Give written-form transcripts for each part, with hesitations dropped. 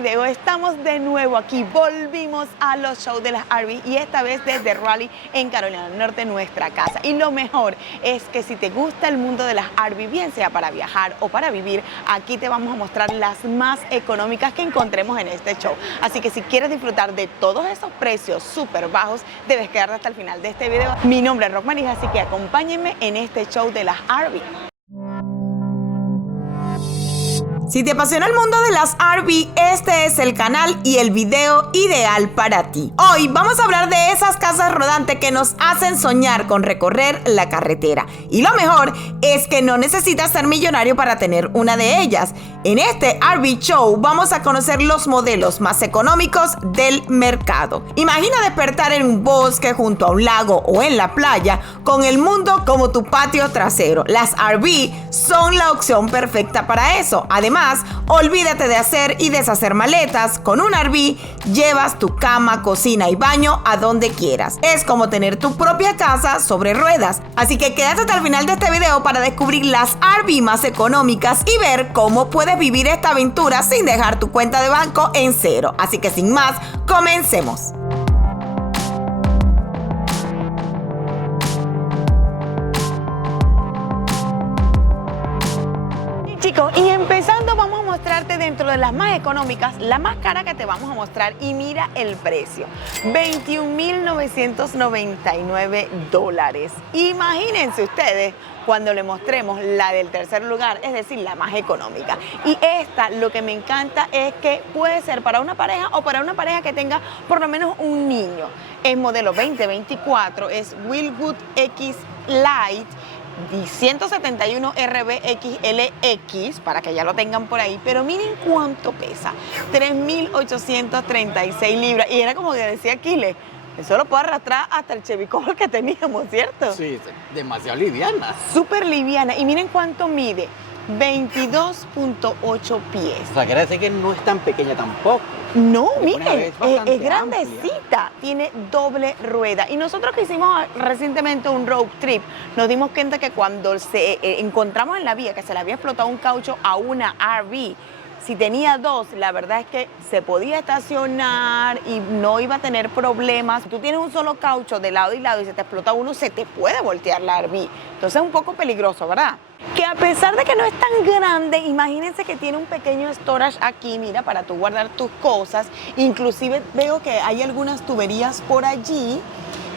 video estamos de nuevo aquí, volvimos a los shows de las RV y esta vez desde Raleigh en Carolina del Norte, nuestra casa. Y lo mejor es que si te gusta el mundo de las RV, bien sea para viajar o para vivir, aquí te vamos a mostrar las más económicas que encontremos en este show. Así que si quieres disfrutar de todos esos precios súper bajos, debes quedarte hasta el final de este video. Mi nombre es Rockmarija, así que acompáñenme en este show de las RV. Si te apasiona el mundo de las RV, este es el canal y el video ideal para ti. Hoy vamos a hablar de esas casas rodantes que nos hacen soñar con recorrer la carretera. Y lo mejor es que no necesitas ser millonario para tener una de ellas. En este RV Show vamos a conocer los modelos más económicos del mercado. Imagina despertar en un bosque, junto a un lago o en la playa, con el mundo como tu patio trasero. Las RV son la opción perfecta para eso. Además, olvídate de hacer y deshacer maletas. Con un RV llevas tu cama, cocina y baño a donde quieras. Es como tener tu propia casa sobre ruedas. Así que quédate hasta el final de este video para descubrir las RV más económicas y ver cómo puedes vivir esta aventura sin dejar tu cuenta de banco en cero. Así que sin más, comencemos. Chicos, y empezando vamos a mostrarte dentro de las más económicas, la más cara que te vamos a mostrar y mira el precio, $21,999. Imagínense ustedes cuando le mostremos la del tercer lugar, es decir, la más económica. Y esta, lo que me encanta es que puede ser para una pareja o para una pareja que tenga por lo menos un niño. Es modelo 2024, es Wheelwood X Lite, 171 RBXLX, para que ya lo tengan por ahí, pero miren cuánto pesa, 3.836 libras, y era como que decía Aquiles, eso lo puedo arrastrar hasta el Chevy Cobalt que teníamos, ¿cierto? Sí, demasiado liviana. Súper liviana, y miren cuánto mide, 22.8 pies. O sea, quiere decir que no es tan pequeña tampoco. No, miren, es grandecita, amplia. tiene doble rueda. Y nosotros que hicimos recientemente un road trip, nos dimos cuenta que cuando encontramos en la vía que se le había explotado un caucho a una RV, si tenía dos, la verdad es que se podía estacionar y no iba a tener problemas. Si tú tienes un solo caucho de lado y lado y se te explota uno, se te puede voltear la RV. Entonces es un poco peligroso, ¿verdad? Que a pesar de que no es tan grande, imagínense que tiene un pequeño storage aquí, mira, para tú guardar tus cosas. Inclusive veo que hay algunas tuberías por allí.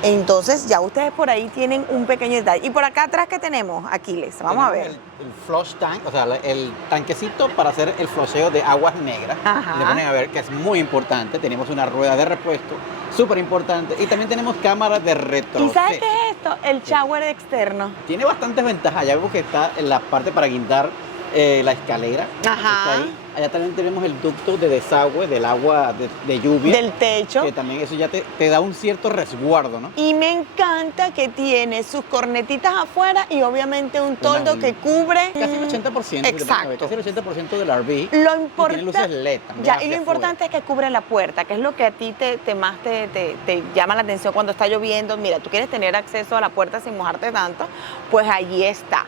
Entonces ya ustedes por ahí tienen un pequeño detalle. Y por acá atrás, ¿qué tenemos, Aquiles? Vamos a ver. El flush tank, o sea, el tanquecito para hacer el flocheo de aguas negras. Ajá. Le ponen a ver que es muy importante. Tenemos una rueda de repuesto, súper importante. Y también tenemos cámaras de retroceso. ¿Y sabes qué es esto? El shower externo. Tiene bastantes ventajas. Ya vemos que está en la parte para guindar la escalera. Ajá. Está ahí. Allá también tenemos el ducto de desagüe del agua de lluvia. Del techo. Que también eso ya te da un cierto resguardo, ¿no? Y me encanta que tiene sus cornetitas afuera y obviamente un toldo que cubre casi el 80%. Exacto. Casi el 80% del RV. Lo importante, tiene luces LED también. ya, y lo importante es que cubre la puerta, que es lo que a ti te llama la atención cuando está lloviendo. Mira, tú quieres tener acceso a la puerta sin mojarte tanto, pues allí está.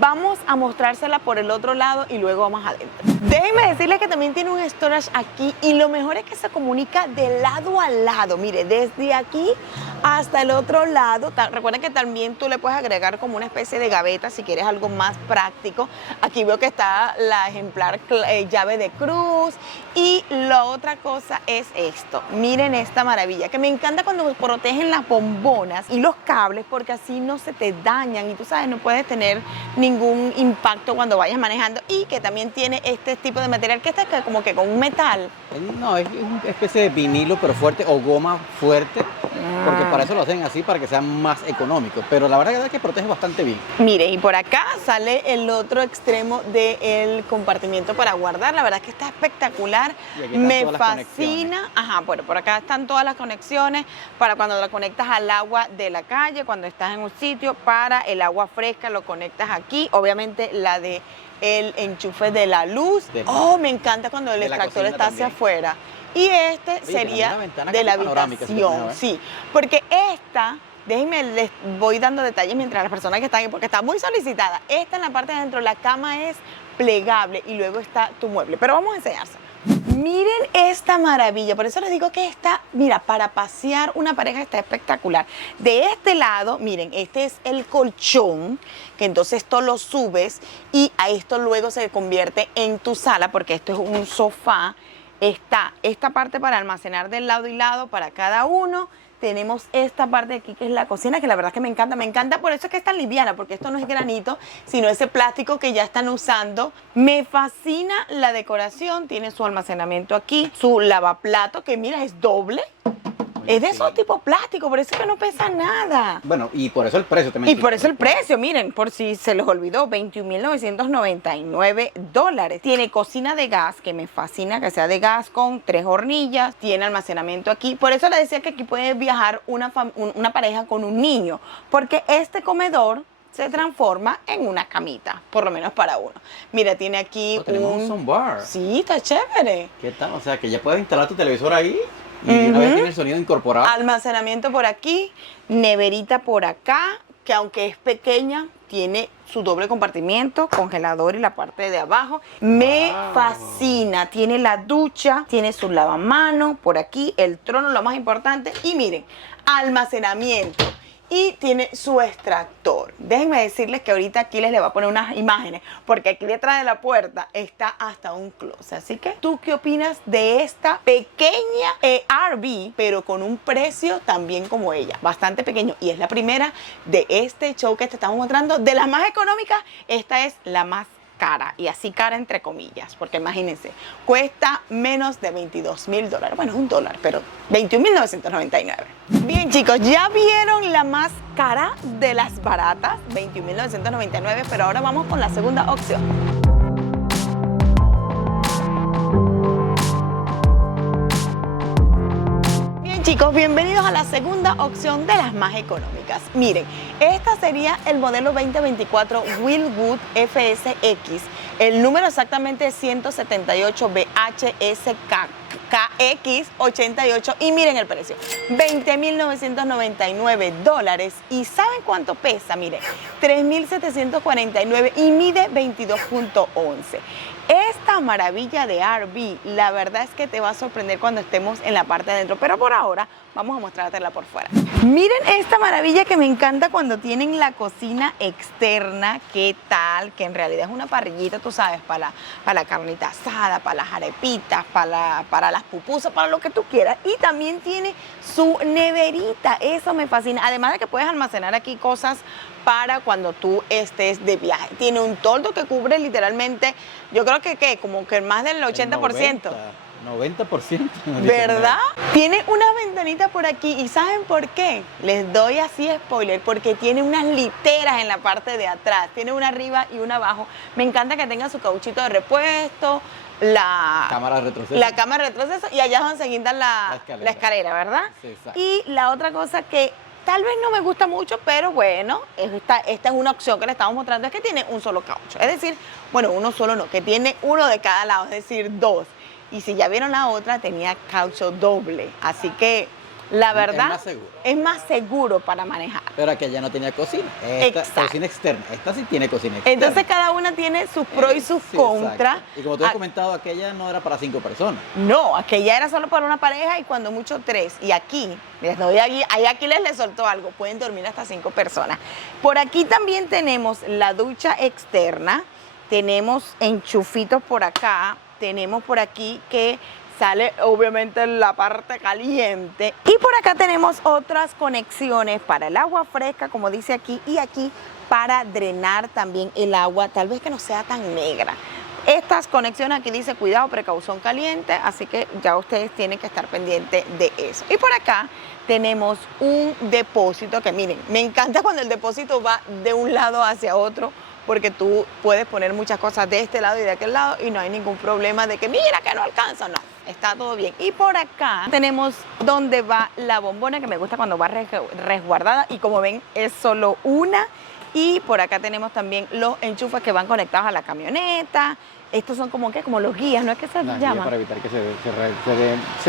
Vamos a mostrársela por el otro lado y luego vamos adentro. Déjenme decirles que también tiene un storage aquí y lo mejor es que se comunica de lado a lado. Mire, desde aquí hasta el otro lado. Recuerden que también tú le puedes agregar como una especie de gaveta si quieres algo más práctico. Aquí veo que está la ejemplar llave de cruz. Y la otra cosa es esto. Miren esta maravilla, que me encanta cuando protegen las bombonas y los cables, porque así no se te dañan y tú sabes, no puedes tener ningún impacto cuando vayas manejando. Y que también tiene este tipo de material que está como que con un metal. No, es una especie de vinilo pero fuerte o goma fuerte, porque para eso lo hacen así, para que sea más económico. Pero la verdad es que protege bastante bien. Mire, y por acá sale el otro extremo del compartimiento para guardar. La verdad es que está espectacular. Me fascina. Ajá, bueno, por acá están todas las conexiones para cuando lo conectas al agua de la calle, cuando estás en un sitio, para el agua fresca lo conectas aquí. Obviamente la de el enchufe de la luz. Oh, me encanta cuando el extractor está hacia afuera. Y este sería de la habitación. Sí, porque esta, déjenme, les voy dando detalles mientras las personas que están aquí, porque está muy solicitada. Esta en la parte de adentro, la cama es plegable y luego está tu mueble. Pero vamos a enseñárselo. Miren esta maravilla, por eso les digo que esta, mira, para pasear una pareja está espectacular. De este lado, miren, este es el colchón, que entonces esto lo subes y a esto luego se convierte en tu sala, porque esto es un sofá. Está esta parte para almacenar del lado y lado para cada uno. Tenemos esta parte de aquí que es la cocina, que la verdad que me encanta, por eso es que es tan liviana, porque esto no es granito, sino ese plástico que ya están usando. Me fascina la decoración, tiene su almacenamiento aquí, su lavaplato, que mira, es doble. Es de esos tipos plásticos, por eso es que no pesa nada. Bueno, y por eso el precio también. Y por eso el precio, miren, por si se les olvidó, $21,999. Tiene cocina de gas, que me fascina que sea de gas, con 3 hornillas. Tiene almacenamiento aquí. Por eso le decía que aquí puede viajar una pareja con un niño, porque este comedor se transforma en una camita, por lo menos para uno. Mira, tiene aquí un soundbar. Sí, está chévere. ¿Qué tal? O sea, que ya puedes instalar tu televisor ahí. Y una vez tiene el sonido incorporado. Almacenamiento por aquí, neverita por acá, que aunque es pequeña, tiene su doble compartimiento, congelador y la parte de abajo. Me fascina. Tiene la ducha, tiene su lavamanos por aquí, el trono, lo más importante. Y miren, almacenamiento. Y tiene su extractor. Déjenme decirles que ahorita aquí les voy a poner unas imágenes, porque aquí detrás de la puerta está hasta un closet. Así que, ¿tú qué opinas de esta pequeña RV, pero con un precio también como ella? Bastante pequeño. Y es la primera de este show que te estamos mostrando. De las más económicas, esta es la más cara, y así cara entre comillas, porque imagínense, cuesta menos de $22,000. Bueno, $1, pero 21,999. Bien, chicos, ya vieron la más cara de las baratas, 21,999, pero ahora vamos con la segunda opción. Chicos, bienvenidos a la segunda opción de las más económicas. Miren, esta sería el modelo 2024 Wheelwood FSX. El número exactamente es 178 BHSK KX88 y miren el precio, $20,999. ¿Y saben cuánto pesa? Miren, 3,749 y mide 22.11. Esta maravilla de RV, la verdad es que te va a sorprender cuando estemos en la parte de adentro, pero por ahora vamos a mostrártela por fuera. Miren esta maravilla que me encanta cuando tienen la cocina externa. ¿Qué tal? Que en realidad es una parrillita, tú sabes, para la carnita asada, para las arepitas, para las pupusas, para lo que tú quieras. Y también tiene su neverita, eso me fascina. Además de que puedes almacenar aquí cosas para cuando tú estés de viaje. Tiene un toldo que cubre literalmente, yo creo que como que más del 80%. 90%. ¿Verdad? Tiene unas ventanitas por aquí y ¿saben por qué? Les doy así spoiler, porque tiene unas literas en la parte de atrás. Tiene una arriba y una abajo. Me encanta que tenga su cauchito de repuesto, la cámara de retroceso y allá es donde se guinda la escalera, ¿verdad? Sí, exacto. Y la otra cosa que tal vez no me gusta mucho, pero bueno, esta es una opción que le estamos mostrando, es que tiene un solo caucho. Es decir, bueno, uno solo no, que tiene uno de cada lado, es decir, 2. Y si ya vieron la otra, tenía caucho doble. Así que, la verdad, es más seguro para manejar. Pero aquella no tenía cocina. Cocina externa. Esta sí tiene cocina externa. Entonces, cada una tiene sus pros y sus contras. Y como tú has comentado, aquella no era para 5 personas. No, aquella era solo para una pareja y cuando mucho 3. Y aquí, les doy aquí les soltó algo. Pueden dormir hasta 5 personas. Por aquí también tenemos la ducha externa. Tenemos enchufitos por acá. Tenemos por aquí que sale obviamente la parte caliente. Y por acá tenemos otras conexiones para el agua fresca, como dice aquí, y aquí para drenar también el agua, tal vez que no sea tan negra. Estas conexiones aquí dice cuidado, precaución caliente, así que ya ustedes tienen que estar pendientes de eso. Y por acá tenemos un depósito que miren, me encanta cuando el depósito va de un lado hacia otro, porque tú puedes poner muchas cosas de este lado y de aquel lado y no hay ningún problema de que mira que no alcanza, no, está todo bien. Y por acá tenemos donde va la bombona, que me gusta cuando va resguardada y como ven es solo una. Y por acá tenemos también los enchufes que van conectados a la camioneta. Estos son como los guías, ¿no es que se llama? Para evitar que se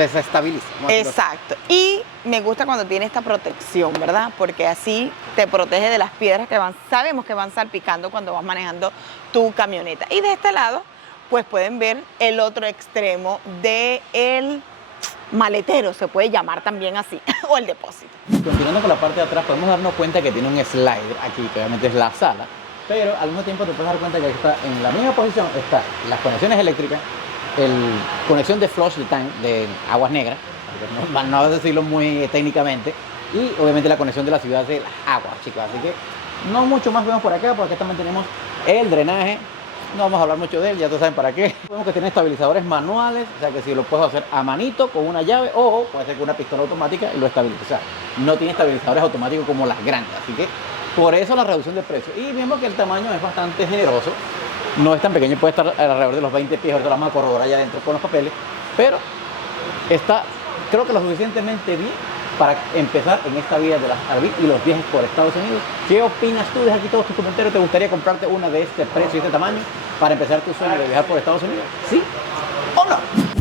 desestabilice. Exacto. Y me gusta cuando tiene esta protección, ¿verdad? Porque así te protege de las piedras que sabemos que van salpicando cuando vas manejando tu camioneta. Y de este lado, pues pueden ver el otro extremo del maletero, se puede llamar también así, o el depósito. Continuando por la parte de atrás, podemos darnos cuenta que tiene un slider aquí, que obviamente es la sala, pero al mismo tiempo te puedes dar cuenta que está en la misma posición, está las conexiones eléctricas, conexión de flush de tank, de aguas negras, no a decirlo muy técnicamente, y obviamente la conexión de la ciudad de las aguas, chicos. Así que no mucho más vemos por acá, porque acá también tenemos el drenaje. No vamos a hablar mucho de él, ya todos saben para qué. Vemos que tiene estabilizadores manuales, o sea que si lo puedes hacer a manito con una llave, o puede ser con una pistola automática y lo estabiliza. O sea, no tiene estabilizadores automáticos como las grandes, así que por eso la reducción de precio. Y vemos que el tamaño es bastante generoso, no es tan pequeño, puede estar alrededor de los 20 pies, ahorita lo vamos a corroborar allá adentro con los papeles, pero está, creo que lo suficientemente bien para empezar en esta vida de las RV y los viajes por Estados Unidos. ¿Qué opinas tú? Deja aquí todos tus comentarios. ¿Te gustaría comprarte una de este precio y este tamaño para empezar tu sueño de viajar por Estados Unidos? ¿Sí o no?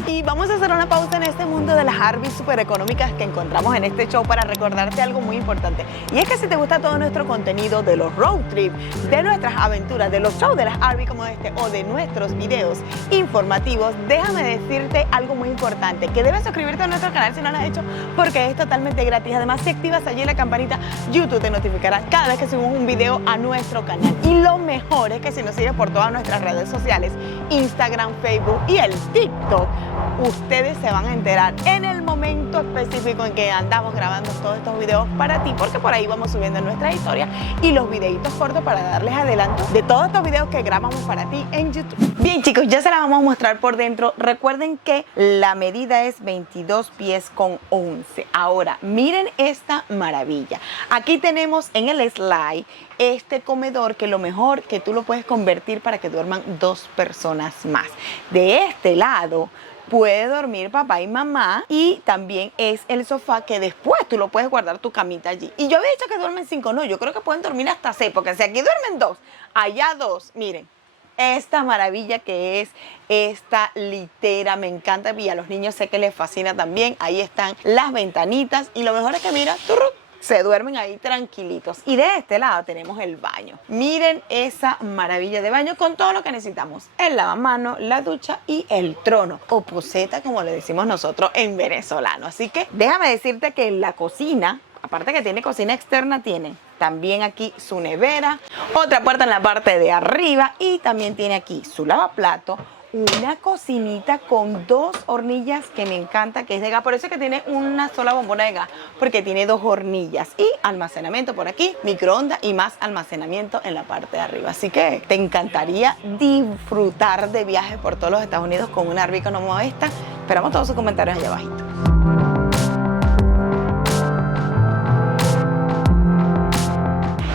Y vamos a hacer una pausa en este mundo de las RV súper económicas que encontramos en este show para recordarte algo muy importante. Y es que si te gusta todo nuestro contenido de los road trips, de nuestras aventuras, de los shows de las RV como este o de nuestros videos informativos, déjame decirte algo muy importante, que debes suscribirte a nuestro canal si no lo has hecho, porque es totalmente gratis. Además, si activas allí la campanita, YouTube te notificará cada vez que subimos un video a nuestro canal. Y lo mejor es que si nos sigues por todas nuestras redes sociales, Instagram, Facebook y el TikTok, ustedes se van a enterar en el momento específico en que andamos grabando todos estos videos para ti, porque por ahí vamos subiendo nuestras historias y los videitos cortos para darles adelanto de todos estos videos que grabamos para ti en YouTube. Bien, chicos, ya se las vamos a mostrar por dentro. Recuerden que la medida es 22 pies con 11. Ahora, miren esta maravilla. Aquí tenemos en el slide este comedor que lo mejor que tú lo puedes convertir para que duerman 2 personas más. De este lado puede dormir papá y mamá, y también es el sofá que después tú lo puedes guardar tu camita allí. Y yo había dicho que duermen 5, no, yo creo que pueden dormir hasta 6, porque si aquí duermen 2, allá 2, miren. Esta maravilla que es esta litera, me encanta, y a los niños sé que les fascina también. Ahí están las ventanitas y lo mejor es que mira, se duermen ahí tranquilitos. Y de este lado tenemos el baño. Miren esa maravilla de baño con todo lo que necesitamos: el lavamanos, la ducha y el trono, o poseta como le decimos nosotros en venezolano. Así que déjame decirte que la cocina, aparte que tiene cocina externa, tiene también aquí su nevera, otra puerta en la parte de arriba, y también tiene aquí su lavaplato, una cocinita con 2 hornillas que me encanta, que es de gas. Por eso es que tiene una sola bombona de gas, porque tiene 2 hornillas y almacenamiento por aquí, microondas y más almacenamiento en la parte de arriba. Así que te encantaría disfrutar de viajes por todos los Estados Unidos con una RV como esta. Esperamos todos sus comentarios allá abajito.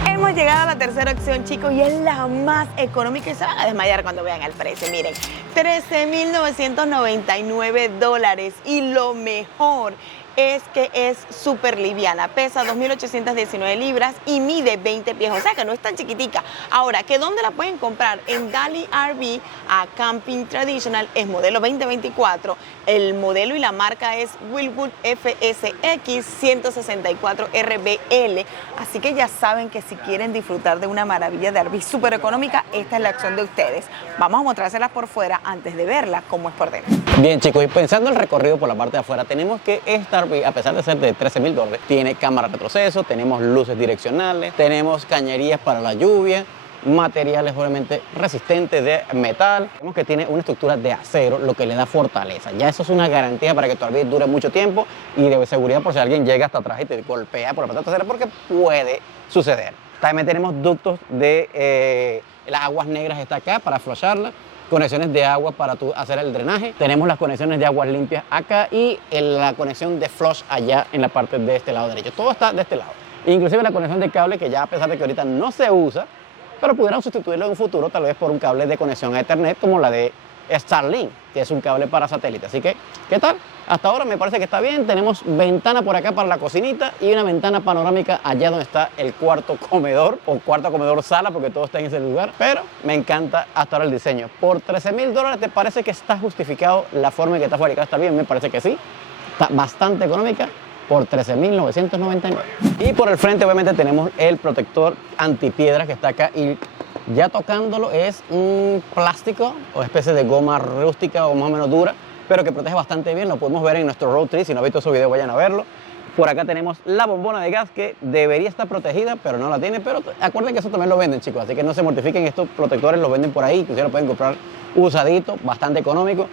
Hemos llegado a la tercera opción, chicos, y es la más económica, y se van a desmayar cuando vean el precio. Miren, $13,999, y lo mejor es que es súper liviana, pesa 2.819 libras y mide 20 pies, o sea que no es tan chiquitica. Ahora, ¿que dónde la pueden comprar? En Dali RV a Camping Traditional, es modelo 2024, el modelo y la marca es Wilwood FSX 164 RBL, así que ya saben que si quieren disfrutar de una maravilla de RV súper económica, esta es la opción de ustedes. Vamos a mostrárselas por fuera antes de verla cómo es por dentro. Bien, chicos, y pensando en el recorrido por la parte de afuera, tenemos que esta RV, a pesar de ser de $13,000, tiene cámara de retroceso, tenemos luces direccionales, tenemos cañerías para la lluvia, materiales obviamente resistentes de metal. Vemos que tiene una estructura de acero, lo que le da fortaleza. Ya eso es una garantía para que tu RV dure mucho tiempo, y de seguridad por si alguien llega hasta atrás y te golpea por la parte trasera, porque puede suceder. También tenemos ductos de las aguas negras, está acá para flusharla, conexiones de agua para hacer el drenaje. Tenemos las conexiones de aguas limpias acá y la conexión de flush allá en la parte de este lado derecho. Todo está de este lado. Inclusive la conexión de cable, que ya a pesar de que ahorita no se usa, pero pudieran sustituirlo en un futuro tal vez por un cable de conexión a Ethernet como la de Starlink, que es un cable para satélite. Así que, ¿qué tal? Hasta ahora me parece que está bien. Tenemos ventana por acá para la cocinita y una ventana panorámica allá donde está el cuarto comedor, o cuarto comedor sala, porque todo está en ese lugar. Pero me encanta hasta ahora el diseño. Por $13,000, ¿te parece que está justificado la forma en que está fabricada? ¿Está bien? Me parece que sí. Está bastante económica por $13,999. Y por el frente obviamente tenemos el protector antipiedra que está acá, y Ya tocándolo es un plástico o especie de goma rústica o más o menos dura, pero que protege bastante bien. Lo podemos ver en nuestro road trip. Si no han visto esos videos, vayan a verlo. Por acá tenemos la bombona de gas que debería estar protegida, pero no la tiene. Pero acuérdense que eso también lo venden, chicos. Así que no se mortifiquen, estos protectores los venden por ahí. Que ustedes lo pueden comprar usadito, bastante económico.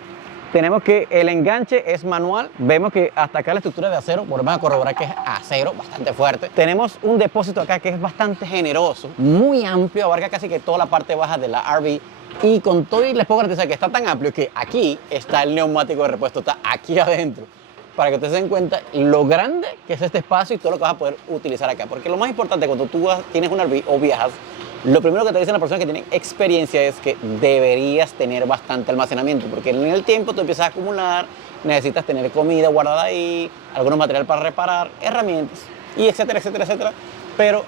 Tenemos que el enganche es manual. Vemos que hasta acá la estructura de acero, volvemos a corroborar que es acero, bastante fuerte. Tenemos un depósito acá que es bastante generoso, muy amplio, abarca casi que toda la parte baja de la RV. Y con todo, y les puedo garantizar que está tan amplio que aquí está el neumático de repuesto, está aquí adentro. Para que ustedes se den cuenta lo grande que es este espacio y todo lo que vas a poder utilizar acá. Porque lo más importante cuando tú tienes un RV o viajas, lo primero que te dicen las personas que tienen experiencia es que deberías tener bastante almacenamiento. Porque en el tiempo tú empiezas a acumular, necesitas tener comida guardada ahí, algunos material para reparar, herramientas, y etcétera, etcétera, etcétera. Pero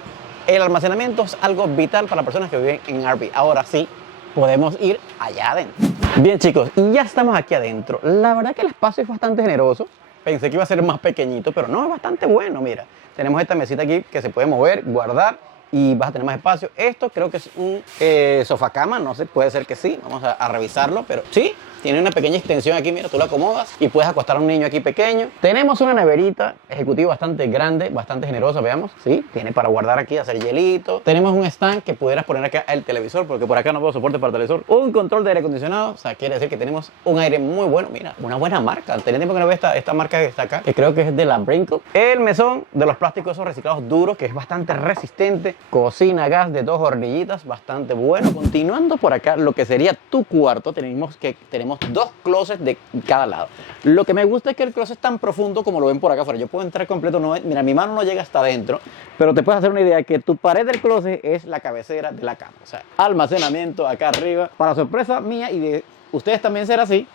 el almacenamiento es algo vital para las personas que viven en RV. Ahora sí, podemos ir allá adentro. Bien, chicos, y ya estamos aquí adentro. La verdad que el espacio es bastante generoso. Pensé que iba a ser más pequeñito, pero no, es bastante bueno, mira. Tenemos esta mesita aquí que se puede mover, guardar y vas a tener más espacio. Esto creo que es un sofá cama, no sé, puede ser que sí. Vamos a revisarlo, pero sí, tiene una pequeña extensión aquí, mira, tú la acomodas y puedes acostar a un niño aquí pequeño. Tenemos una neverita ejecutiva bastante grande, bastante generosa, veamos, sí, tiene para guardar aquí, hacer hielito. Tenemos un stand que pudieras poner acá el televisor, porque por acá no veo soporte para televisor. Un control de aire acondicionado, o sea, quiere decir que tenemos un aire muy bueno, mira, una buena marca. Tenía tiempo que no veo esta marca que está acá, que creo que es de la Brinkle. El mesón de los plásticos esos reciclados duros, que es bastante resistente. Cocina gas de 2 hornillitas, bastante bueno. Continuando por acá, lo que sería tu cuarto, tenemos 2 closets de cada lado. Lo que me gusta es que el closet es tan profundo como lo ven por acá afuera. Yo puedo entrar completo, no, mira, mi mano no llega hasta adentro, pero te puedes hacer una idea de que tu pared del closet es la cabecera de la cama. O sea, almacenamiento acá arriba. Para sorpresa mía y de ustedes también será así,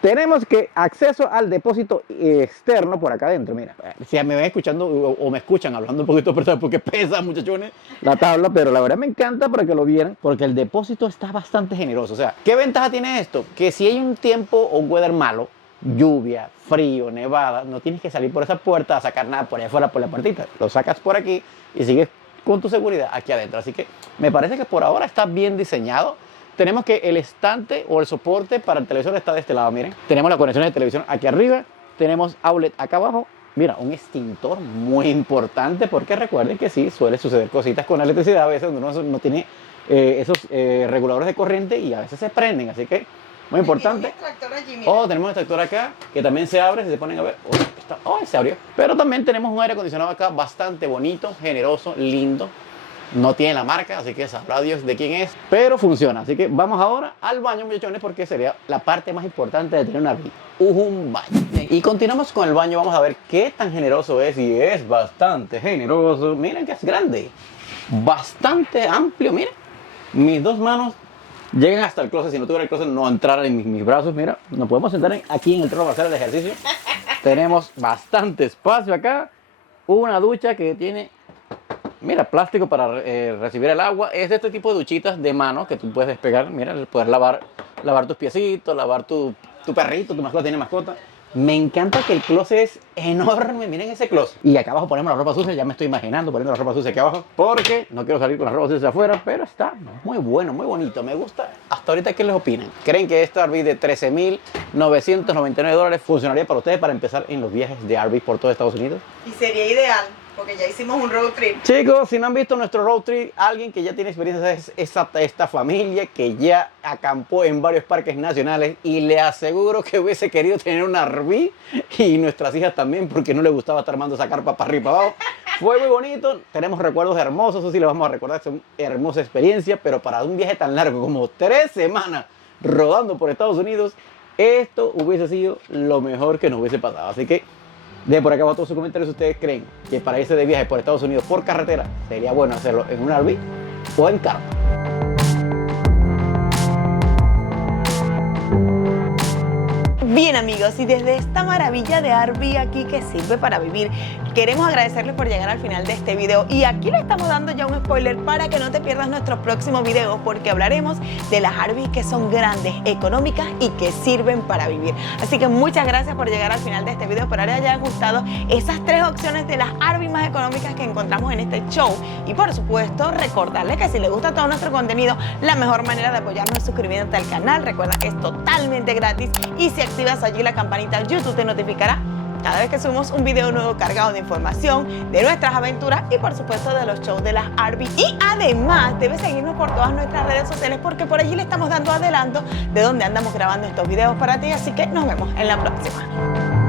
tenemos que acceso al depósito externo por acá adentro. Mira, si me ven escuchando o me escuchan hablando un poquito personal porque pesa, muchachones, la tabla, pero la verdad me encanta para que lo vieran porque el depósito está bastante generoso. O sea, ¿qué ventaja tiene esto? Que si hay un tiempo o un weather malo, lluvia, frío, nevada, no tienes que salir por esa puerta a sacar nada por allá afuera por la puertita. Lo sacas por aquí y sigues con tu seguridad aquí adentro. Así que me parece que por ahora está bien diseñado. Tenemos que el estante o el soporte para el televisor está de este lado, miren. Tenemos la conexión de televisión aquí arriba. Tenemos outlet acá abajo. Mira, un extintor muy importante porque recuerden que sí, suele suceder cositas con la electricidad a veces donde uno no tiene esos reguladores de corriente y a veces se prenden. Así que, muy importante. Tenemos un extractor acá que también se abre, si se ponen a ver. Se abrió. Pero también tenemos un aire acondicionado acá bastante bonito, generoso, lindo. No tiene la marca, así que sabrá Dios de quién es, pero funciona. Así que vamos ahora al baño, muchachones, porque sería la parte más importante de tener una RV, un baño. Y continuamos con el baño, vamos a ver qué tan generoso es, y es bastante generoso. Miren que es grande, bastante amplio, miren. Mis 2 manos llegan hasta el closet. Si no tuviera el closet no entrara en mis brazos, mira. Nos podemos sentar aquí en el trono para hacer el ejercicio. Tenemos bastante espacio acá, una ducha que tiene... Mira, plástico para recibir el agua. Es de este tipo de duchitas de mano que tú puedes despegar. Mira, puedes lavar tus piecitos, lavar tu perrito, tu mascota tiene mascota. Me encanta que el closet es enorme. Miren ese closet. Y acá abajo ponemos la ropa sucia. Ya me estoy imaginando poniendo la ropa sucia aquí abajo. Porque no quiero salir con la ropa sucia afuera. Pero está muy bueno, muy bonito. Me gusta. Hasta ahorita, ¿qué les opinan? ¿Creen que esta RV de $13,999 funcionaría para ustedes para empezar en los viajes de RV por todo Estados Unidos? Y sería ideal, porque ya hicimos un road trip. Chicos, si no han visto nuestro road trip, alguien que ya tiene experiencia es esta familia que ya acampó en varios parques nacionales y le aseguro que hubiese querido tener una RV y nuestras hijas también porque no les gustaba estar armando esa carpa para arriba y para abajo. Fue muy bonito, tenemos recuerdos hermosos, eso sí les vamos a recordar, es una hermosa experiencia, pero para un viaje tan largo como 3 semanas rodando por Estados Unidos, esto hubiese sido lo mejor que nos hubiese pasado. Así que de por acá abajo todos sus comentarios, ¿ustedes creen que para irse de viaje por Estados Unidos por carretera sería bueno hacerlo en un RV o en carpa? Bien amigos, y desde esta maravilla de RV aquí que sirve para vivir Queremos agradecerles por llegar al final de este video y aquí le estamos dando ya un spoiler para que no te pierdas nuestro próximo video, porque hablaremos de las RVs que son grandes, económicas y que sirven para vivir. Así que muchas gracias por llegar al final de este video, espero les haya gustado esas 3 opciones de las RVs más económicas que encontramos en este show. Y por supuesto, recordarles que si les gusta todo nuestro contenido, la mejor manera de apoyarnos es suscribiéndote al canal. Recuerda que es totalmente gratis y si activas allí la campanita, YouTube te notificará cada vez que subimos un video nuevo cargado de información, de nuestras aventuras y por supuesto de los shows de las RV. Y además debes seguirnos por todas nuestras redes sociales porque por allí le estamos dando adelanto de dónde andamos grabando estos videos para ti. Así que nos vemos en la próxima.